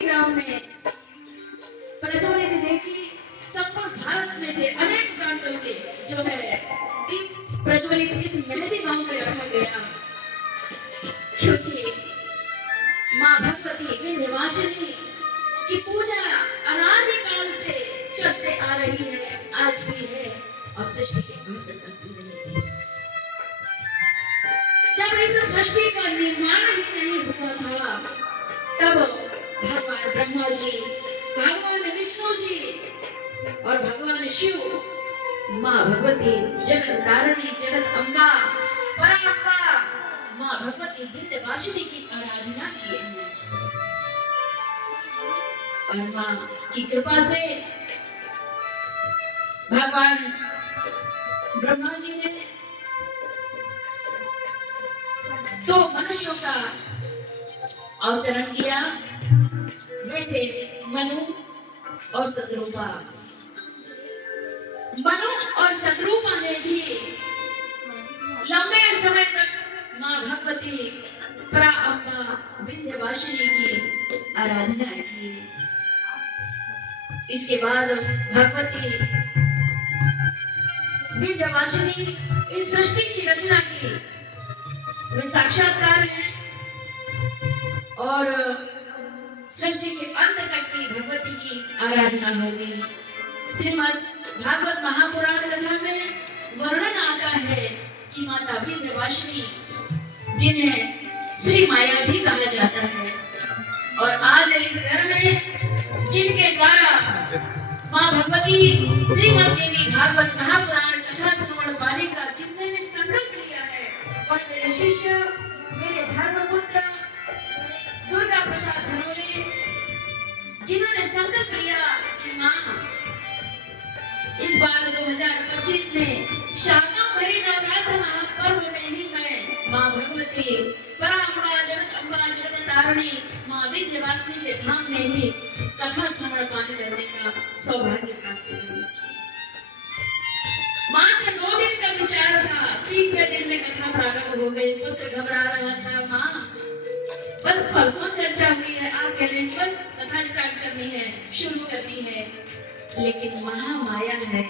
ग्राम में प्रज्वलित देखी संपूर्ण भारत में से अनेक प्रांतों के जो है दीप प्रज्वलित इस मेहंदी गांव में रखा गया, क्योंकि माँ भगवती विंध्यवासिनी की पूजा अनादि काल से चलते आ रही है, आज भी है और सृष्टि के अंत तक भी रहेगी। जब इस सृष्टि का निर्माण ही नहीं हुआ था, तब भगवान ब्रह्मा जी, भगवान विष्णु जी और भगवान शिव, माँ भगवती जगत तारिणी, जगत अम्बा, पराम्बा, माँ भगवती विंध्यवासिनी की आराधना किए हैं। और माँ की कृपा से भगवान ब्रह्मा जी ने दो मनुष्यों का अवतरण किया। वे थे मनु और शत्रुपा। मनु और शत्रुपा ने भी लंबे समय तक माँ भगवती पराम्बा विंध्यवासिनी की आराधना की। इसके बाद भगवती विंध्यवासिनी इस सृष्टि की रचना की। वे साक्षात्कार हैं और सृष्टि के अंत तक भी भगवती की आराधना होगी। श्रीमद् भागवत महापुराण कथा में वर्णन आता है कि माता विंध्यवासिनी, जिन्हें श्री माया भी कहा जाता है, और आज इस घर में जिनके द्वारा माँ भगवती श्रीमद् देवी भागवत महापुराण कथा श्रवण पाने का जितने ने संकल्प लिया है, और मेरे शिष्य, मेरे धर्मपुत्र दुर्गा प्रसाद धनोरे, जिन्होंने संकल्प लिया कि माँ इस बार 2025 में शारदा भरी नवरात्र महापर्व में ही मैं माँ भगवती पराम्बा, जगत अम्बा, जगत तारिणी, माँ विंध्यवासिनी के धाम में ही कथा श्रवण पान करने का सौभाग्य प्राप्त करूं। मात्र 2 दिन का विचार था, तीसरे दिन में कथा प्रारंभ हो गई। पुत्र घबरा रहा था, माँ बस परसों चर्चा हुई है, आप कह रहे हैं बस कथा स्टार्ट करनी है, शुरू करनी है। लेकिन महामाया है,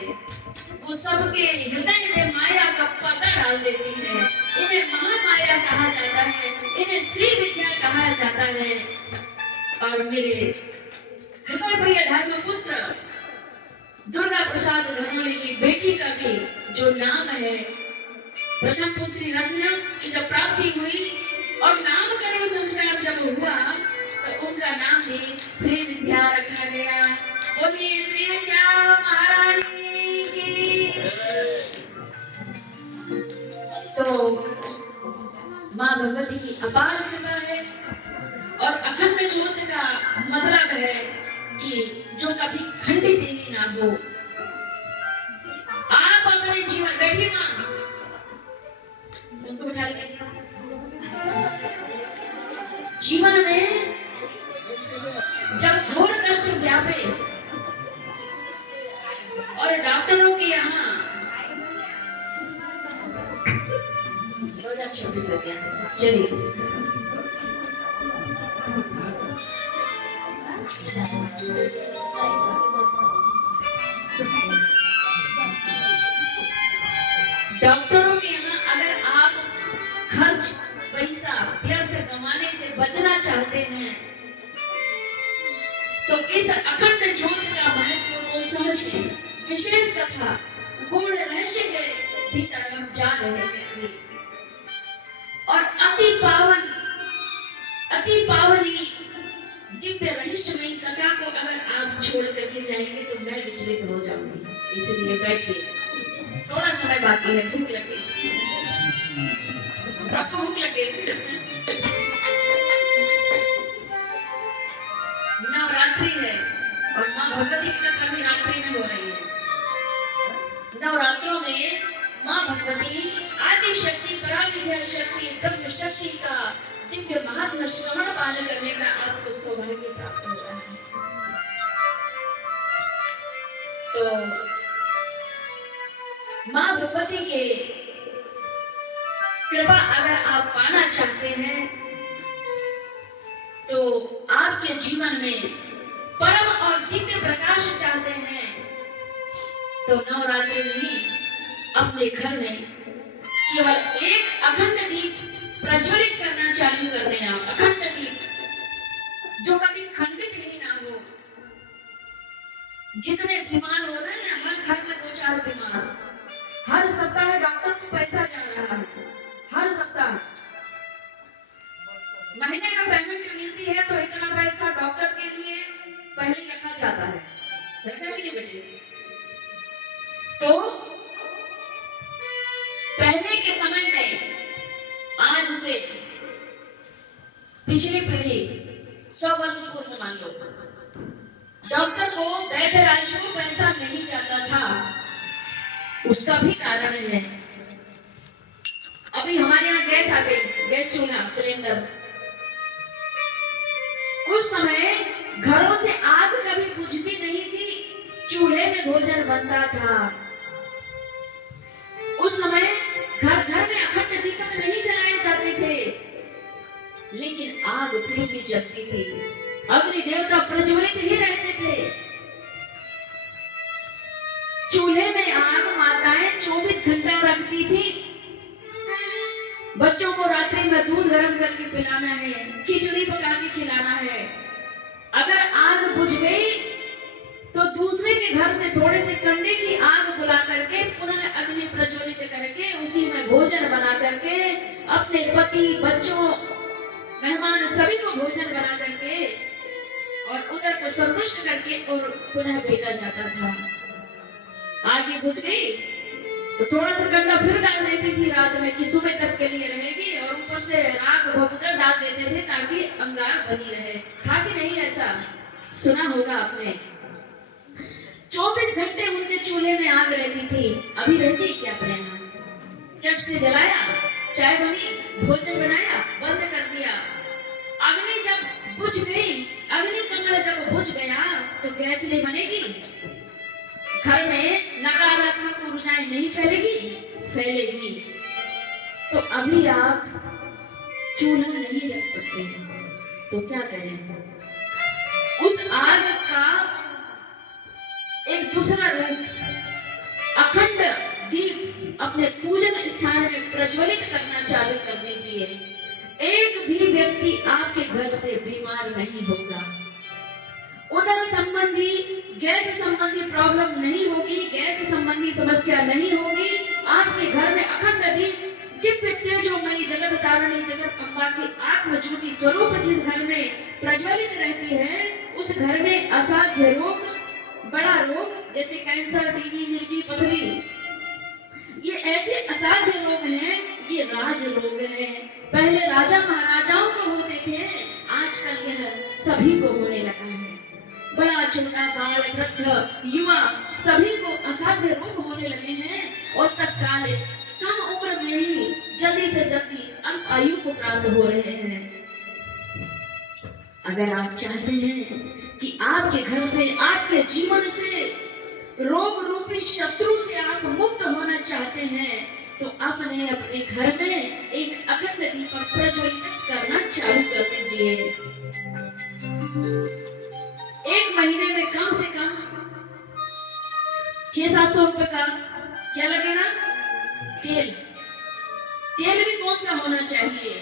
वो सबके हृदय में माया का पर्दा डाल देती है। इन्हें महामाया कहा जाता है, इन्हें श्री विद्या कहा जाता है। और मेरे हृदय प्रिय धर्मपुत्र दुर्गा प्रसाद धनोरे की बेटी का भी जो नाम है, प्रथम पुत्री रत्ना की जब प्राप्ति हुई और नामकरण संस्कार जब हुआ, तो उनका नाम भी श्री विद्या रखा गया। बोलिए श्री विद्या महारानी की। तो माँ भगवती की अपार कृपा है, और अखंड ज्योत का मतलब है कि जो कभी खंडित ही ना हो। आप अपने जीवन, बैठिए माँ, उनको बिठा लिया। जीवन में जब घोर कष्ट व्यापे और डॉक्टरों के यहाँ 2026 लग गया, चलिए डॉक्टरों के यहाँ अगर आप खर्च पैसा व्यर्थ कमाने से बचना चाहते हैं, तो इस अखंड ज्योत का महत्व को समझ के विशेष कथा गूढ़ रहस्य के भीतर हम जा रहे हैं अभी। और अति पावनी दिव्य रहस्यमयी कथा को अगर आप छोड़ करके जाएंगे तो मैं विचलित हो जाऊंगी। इसलिए बैठिए, थोड़ा समय बाकी है, भूख लगी, सबको भूख लगे। नवरात्रि है और माँ भगवती की कथा भी रात्रि में हो रही है। नवरात्रों में माँ भगवती आदि शक्ति, पराविद्या शक्ति, ब्रह्म शक्ति का दिव्य महात्म श्रवण पान करने का आपको सौभाग्य प्राप्त होता है। तो माँ भगवती के कृपा अगर आप पाना चाहते हैं तो आपके जीवन में परम और दिव्य प्रकाश चाहते हैं तो नवरात्रि नहीं, अपने घर में केवल एक अखंड दीप प्रज्वलित करना चालू कर दें। आप अखंड दीप जो कभी खंडित ही ना हो। जितने बीमार हो रहे हैं, हर घर में 2-4 बीमार, हर सप्ताह डॉक्टर को पैसा जा रहा है। हर सप्ताह महीने का पेमेंट मिलती है तो इतना पैसा डॉक्टर के लिए पहले ही रखा जाता है। रखा है कि बेटे? तो पहले के समय में आज से पिछली पीढ़ी 100 वर्ष पूर्व मान लो, डॉक्टर को, वैद्यराज को पैसा नहीं जाता था। उसका भी कारण है, अभी हमारे यहाँ गैस आ गई, गैस चूल्हा, सिलेंडर। उस समय घरों से आग कभी बुझती नहीं थी, चूल्हे में भोजन बनता था। उस समय घर घर में अखंड दीपक नहीं जलाए जाते थे, लेकिन आग फिर भी जलती थी। अग्नि देवता प्रज्वलित ही रहते थे। चूल्हे में आग माताएं 24 घंटा रखती थी। बच्चों को रात्रि में दूध गर्म करके पिलाना है, खिचड़ी पका के खिलाना है। अगर आग बुझ गई तो दूसरे के घर से थोड़े से कंडे की आग बुला करके पुनः अग्नि प्रज्वलित करके उसी में भोजन बना करके अपने पति, बच्चों, मेहमान सभी को भोजन बना करके और उधर को संतुष्ट करके और पुनः भेजा जाता था। आगे बुझ गई तो थोड़ा सा गंडा फिर डाल देती थी रात में कि सुबह तक के लिए रहेगी, और ऊपर से राख भगुदर डाल देते थे ताकि अंगार बनी रहे। था कि नहीं ऐसा? सुना होगा आपने। 24 घंटे उनके चूल्हे में आग रहती थी। अभी रहती क्या अपने यहाँ? चट से जलाया, चाय बनी, भोजन बनाया, बंद कर दिया। अग्नि जब बुझ गई, अग्नि कमल जब बुझ गया तो गैस नहीं बनेगी। घर में नकारात्मक ऊर्जाएं नहीं फैलेगी, फैलेगी। तो अभी आप चूल्हा नहीं रख सकते हैं तो क्या करें? उस आग का एक दूसरा रूप अखंड दीप अपने पूजन स्थान में प्रज्वलित करना चालू कर दीजिए। एक भी व्यक्ति आपके घर से बीमार नहीं होगा। उदर संबंधी, गैस संबंधी प्रॉब्लम नहीं होगी, गैस संबंधी समस्या नहीं होगी। आपके घर में अखंड दीप दिव्य तेजोमयी जगत तारिणी जगत अम्बा की आत्म ज्योति स्वरूप जिस घर में प्रज्वलित रहती है, उस घर में असाध्य रोग, बड़ा रोग जैसे कैंसर, टीबी, मिर्गी, पथरी, ये ऐसे असाध्य रोग हैं, ये राज रोग हैं। पहले राजा महाराजाओं को होते थे, आजकल यह सभी को होने लगा है। बड़ा, छोटा, बाल, वृद्ध, युवा सभी को असाध्य रोग होने लगे हैं और तत्काल कम उम्र में ही जल्दी से जल्दी अल्प आयु को प्राप्त हो रहे हैं। अगर आप चाहते हैं कि आपके घर से, आपके जीवन से, रोग रूपी शत्रु से आप मुक्त होना चाहते हैं तो अपने अपने घर में एक अखंड दीपक प्रज्वलित करना चालू कर दीजिए। एक महीने में कम से कम 600-700 रुपए का क्या लगेगा? तेल। तेल भी कौन सा होना चाहिए?